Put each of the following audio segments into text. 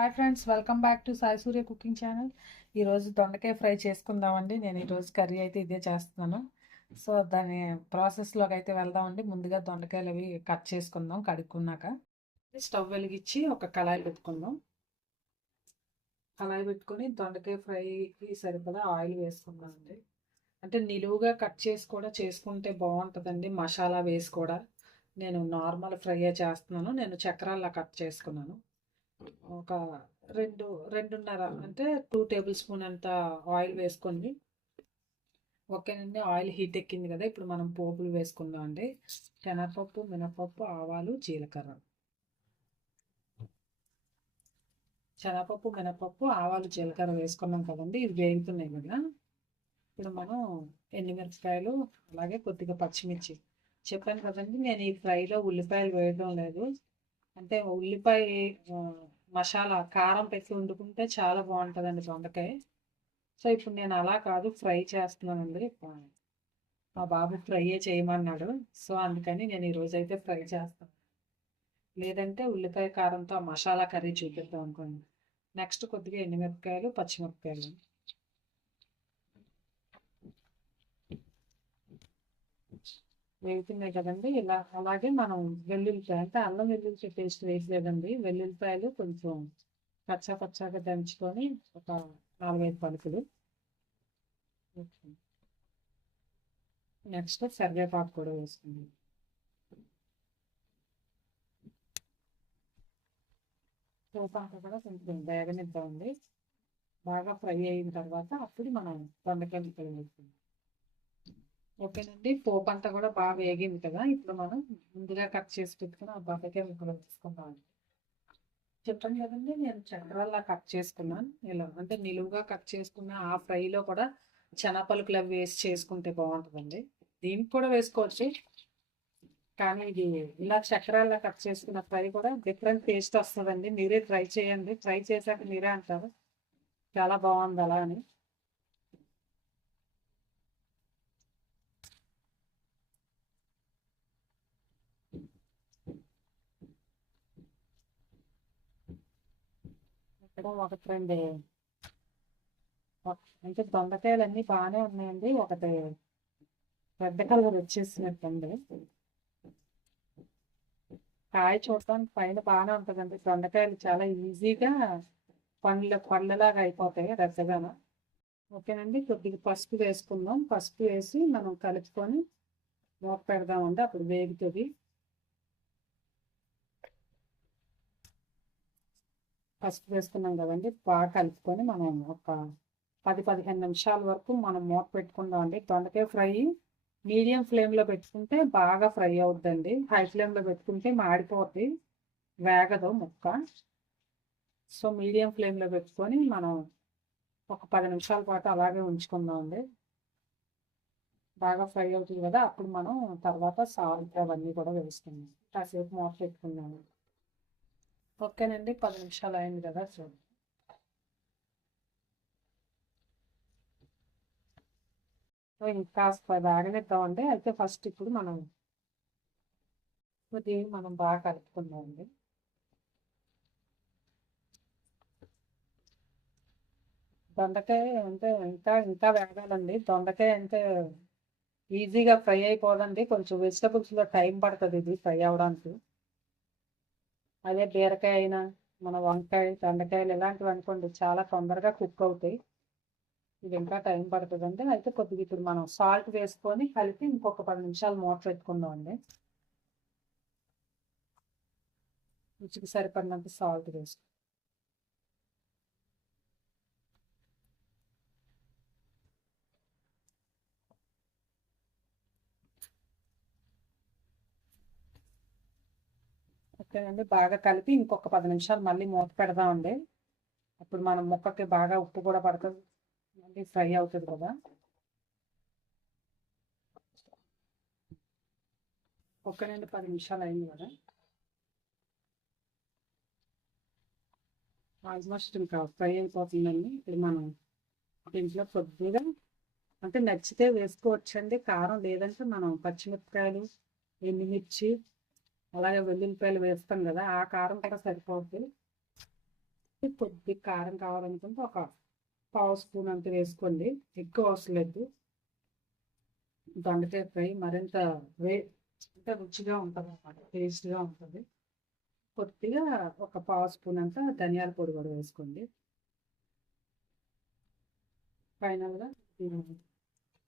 Hi friends, welcome back to Sai Surya cooking channel. ఈరోజు దొండకాయ fry చేసుకుందామండి. నేను ఈరోజు కర్రీ అయితే ఇదే చేస్తున్నాను. సో దాని ప్రాసెస్లోకి అయితే వెళ్దామండి. ముందుగా దొండకాయలు అవి కట్ చేసుకుందాం కడుక్కున్నాక. స్టవ్ వెలిగించి ఒక కళాయి పెట్టుకుందాం. కళాయి పెట్టుకొని దొండకాయ ఫ్రైకి సరిపడా ఆయిల్ వేసుకుందాం అండి. అంటే నిలువుగా కట్ చేసి కూడా చేసుకుంటే బాగుంటుందండి. మసాలా వేసి కూడా నేను నార్మల్ ఫ్రై చేస్తున్నాను. నేను చక్రాల్లా కట్ చేసుకున్నాను. ఒక రెండున్నర అంటే 2 టేబుల్ స్పూన్ అంత ఆయిల్ వేసుకోండి. ఓకేనండి. ఆయిల్ హీట్ ఎక్కింది కదా, ఇప్పుడు మనం పోపులు వేసుకుందాం అండి. శనగపప్పు, మినపప్పు, ఆవాలు, జీలకర్ర. శనగపప్పు, మినపప్పు, ఆవాలు, జీలకర్ర వేసుకున్నాం కదండి. ఇవి వేగుతున్నాయి కదా. ఇప్పుడు మనం ఎండుమిరపకాయలు, అలాగే కొద్దిగా పచ్చిమిర్చి. చెప్పాను కదండి, నేను ఈ ఫ్రైలో ఉల్లిపాయలు వేయడం లేదు. అంటే ఉల్లిపాయ మసాలా కారం పెట్టి వండుకుంటే చాలా బాగుంటుందండి దొండకాయ. సో ఇప్పుడు నేను అలా కాదు, ఫ్రై చేస్తున్నానండి. మా బాబు ఫ్రైయే చేయమన్నాడు. సో అందుకని నేను ఈరోజు అయితే ఫ్రై చేస్తాను. లేదంటే ఉల్లిపాయ కారంతో ఆ మసాలా కర్రీ చూపిద్దాం అనుకోండి. నెక్స్ట్ కొద్దిగా ఎండుమిరపకాయలు, పచ్చిమిరపకాయలు వేగుతున్నాయి కదండి. ఇలా అలాగే మనం వెల్లుల్లిపాయ, అంటే అల్లం వెల్లుల్లి పేస్ట్ వేయలేదండి. వెల్లుల్లిపాయలు కొంచెం పచ్చా పచ్చాగా దంచుకొని ఒక 4-5 పలుకులు. నెక్స్ట్ కరివేపాకు కూడా వేసుకుందాం. పోపాక కూడా కొంచెం వేగనిద్దామండి. బాగా ఫ్రై అయిన తర్వాత అప్పుడు మనం దొండకాయలు ఇక్కడ వేసుకుందాం. ఓకేనండి. పోపు అంతా కూడా బాగా వేగింది కదా, ఇప్పుడు మనం ముందుగా కట్ చేసి పెట్టుకుని ఆ దొండకాయ ముక్కలు వేసుకుందాం. చెప్పాను కదండి, నేను చక్రాల్లా కట్ చేసుకున్నాను. ఇలా అంటే నిలువుగా కట్ చేసుకున్న ఆ ఫ్రైలో కూడా పలుకులు అవి వేసి చేసుకుంటే బాగుంటుందండి. దీనికి కూడా వేసుకోవచ్చు, కానీ ఇది ఇలా చక్రాల్లా కట్ చేసుకున్న ఫ్రై కూడా డిఫరెంట్ టేస్ట్ వస్తుందండి. మీరే ట్రై చేయండి. ట్రై చేశాక మీరే అంటారు చాలా బాగుంది అలా అని. ఇక్కడ ఒకటి రెండు అంటే దొండకాయలు అన్నీ బాగానే ఉన్నాయండి. ఒకటి రెడ్ కలర్ వచ్చేసినట్టుంది. కాయ చూడటానికి పైన బాగానే ఉంటుందండి. దొండకాయలు చాలా ఈజీగా పండ్లలాగా అయిపోతాయి రెడ్డగాన. ఓకేనండి. కొద్దిగా పసుపు వేసుకుందాం. పసుపు వేసి మనం కలుపుకొని మూత పెడదామండి, అప్పుడు వేగుతుంది. పసుపు వేసుకున్నాం కదండి, బాగా కలుపుకొని మనం ఒక 10-15 నిమిషాల వరకు మనం మూత పెట్టుకుందాం అండి. దొండకాయ ఫ్రై మీడియం ఫ్లేమ్లో పెట్టుకుంటే బాగా ఫ్రై అవుద్దండి. హై ఫ్లేమ్లో పెట్టుకుంటే మాడిపోద్ది, వేగదు ముక్క. సో మీడియం ఫ్లేమ్లో పెట్టుకొని మనం ఒక 10 నిమిషాల పాటు అలాగే ఉంచుకుందాం అండి. బాగా ఫ్రై అవుతుంది కదా, అప్పుడు మనం తర్వాత సాల్ట్ అవన్నీ కూడా వేసుకుందాం. కాసేపు మూత పెట్టుకుందాము. ఓకేనండి. 10 నిమిషాలు అయింది కదా, చూడండి. సో ఇంకా వేగనిద్దామండి. అయితే ఫస్ట్ ఇప్పుడు దీన్ని మనం బాగా కలుపుకుందామండి. దొండకాయ అంటే ఇంకా ఇంకా వేగాలండి. దొండకాయ అంటే ఈజీగా ఫ్రై అయిపోదండి. కొంచెం వెజిటబుల్స్లో టైం పడుతుంది ఇది ఫ్రై అవ్వడానికి. అదే బీరకాయ అయినా, మన వంకాయ, దొండకాయలు ఇలాంటివి అనుకోండి చాలా తొందరగా కుక్ అవుతాయి. ఇది ఇంకా టైం పడుతుందండి. అయితే కొద్దిగా ఇప్పుడు మనం సాల్ట్ వేసుకొని కలిపి ఇంకొక 10 నిమిషాలు మూత పెట్టుకుందాం అండి. రుచికి సరిపడినంత సాల్ట్ వేసుకుందాం. ఓకేనండి. బాగా కలిపి ఇంకొక 10 నిమిషాలు మళ్ళీ మూత పెడదామండి. అప్పుడు మనం ముక్కకి బాగా ఉప్పు కూడా పడుతుంది, మళ్ళీ ఫ్రై అవుతుంది కదా. ఓకేనండి. 10 నిమిషాలు అయింది కదా, ఆల్మోస్ట్ ఇంకా ఫ్రై అయిపోతుందండి. ఇప్పుడు మనం దీంట్లో కొద్దిగా అంటే నచ్చితే వేసుకోవచ్చండి కారం, లేదంటే మనం పచ్చిమిరపకాయలు, ఎండుమిర్చి, అలాగే వెల్లుల్లిపాయలు వేస్తాం కదా, ఆ కారం కూడా సరిపోతుంది. కొద్ది కారం కావాలనుకుంటే ఒక పావు స్పూన్ అంత వేసుకోండి, ఎక్కువ అవసరం లేదు. దొండకాయ ఫ్రై మరింత అంటే రుచిగా ఉంటుంది అన్నమాట, టేస్ట్గా ఉంటుంది. కొద్దిగా ఒక పావు స్పూన్ అంతా ధనియాల పొడి కూడా వేసుకోండి. ఫైనల్గా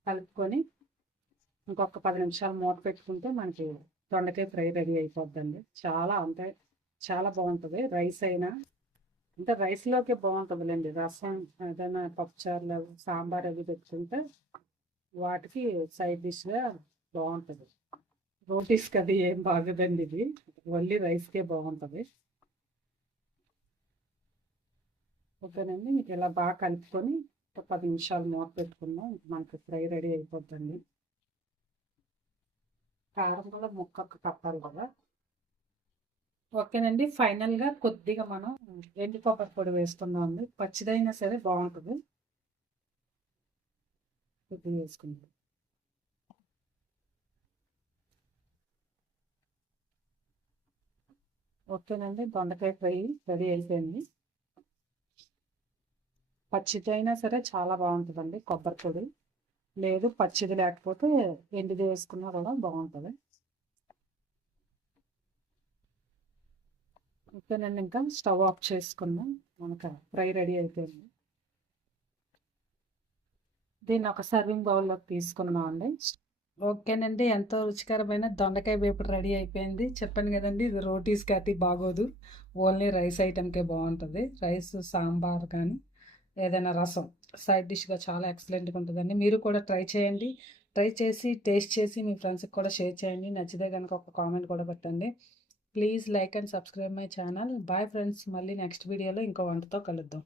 కలుపుకొని ఇంకొక 10 నిమిషాలు మూత పెట్టుకుంటే మనకి దొండకాయ ఫ్రై రెడీ అయిపోద్దండి. అంటే చాలా బాగుంటుంది. రైస్ అయినా అంటే రైస్లోకి బాగుంటుందిలేండి. రసం ఏదైనా పప్పుచారులు సాంబార్ అవి పెట్టుకుంటే వాటికి సైడ్ డిష్గా బాగుంటుంది. రోటీస్కి అది ఏం బాగోదండి, ఇది ఓన్లీ రైస్కే బాగుంటుంది. ఓకేనండి, మీకు ఇలా బాగా కలుపుకొని ఒక 10 నిమిషాలు మూత పెట్టుకుందాం. మనకి ఫ్రై రెడీ అయిపోద్దండి. కారం కూడా ముక్కకు కప్పాలి కదా. ఓకేనండి, ఫైనల్గా కొద్దిగా మనం ఎండు కొబ్బరి పొడి వేసుకుందాం అండి. పచ్చిదైనా సరే బాగుంటుంది. కొద్దిగా వేసుకుందాం. ఓకేనండి, దొండకాయ ఫ్రై రెడీ అయిపోయింది. పచ్చిది అయినా సరే చాలా బాగుంటుందండి కొబ్బరి పొడి. లేదు పచ్చిది లేకపోతే ఎండుది వేసుకున్నా కూడా బాగుంటుంది. ఓకేనండి, ఇంకా స్టవ్ ఆఫ్ చేసుకున్నాం. మనకు ఫ్రై రెడీ అయిపోయింది. దీన్ని ఒక సర్వింగ్ బౌల్లోకి తీసుకున్నాం అండి. ఓకేనండి, ఎంతో రుచికరమైన దొండకాయ వేపుడు రెడీ అయిపోయింది. చెప్పాను కదండి, ఇది రోటీస్కి అతి బాగోదు, ఓన్లీ రైస్ ఐటెంకే బాగుంటుంది. రైస్ సాంబార్ కానీ ఏదైనా రసం సైడ్ డిష్గా చాలా ఎక్సలెంట్గా ఉంటుందండి. మీరు కూడా ట్రై చేయండి. ట్రై చేసి టేస్ట్ చేసి మీ ఫ్రెండ్స్కి కూడా షేర్ చేయండి. నచ్చితే కనుక ఒక కామెంట్ కూడా పెట్టండి. Please like and subscribe my channel. Bye friends, మళ్ళీ నెక్స్ట్ వీడియోలో ఇంకో వంటతో కలుద్దాం.